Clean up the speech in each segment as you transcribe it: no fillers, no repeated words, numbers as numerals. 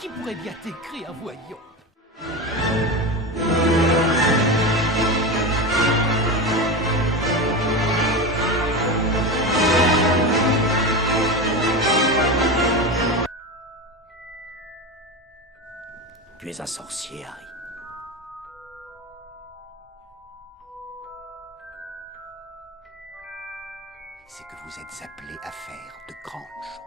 Qui pourrait bien t'écrire, voyons? Tu es un sorcier, Harry. C'est que vous êtes appelé à faire de grandes choses.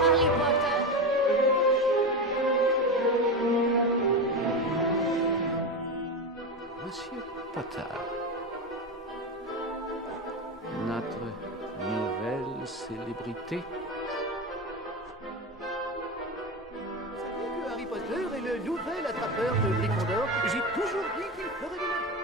Harry Potter. Monsieur Potter, notre nouvelle célébrité. Vous saviez que Harry Potter est le nouvel attrapeur de Gryffondor? J'ai toujours dit qu'il ferait du mal.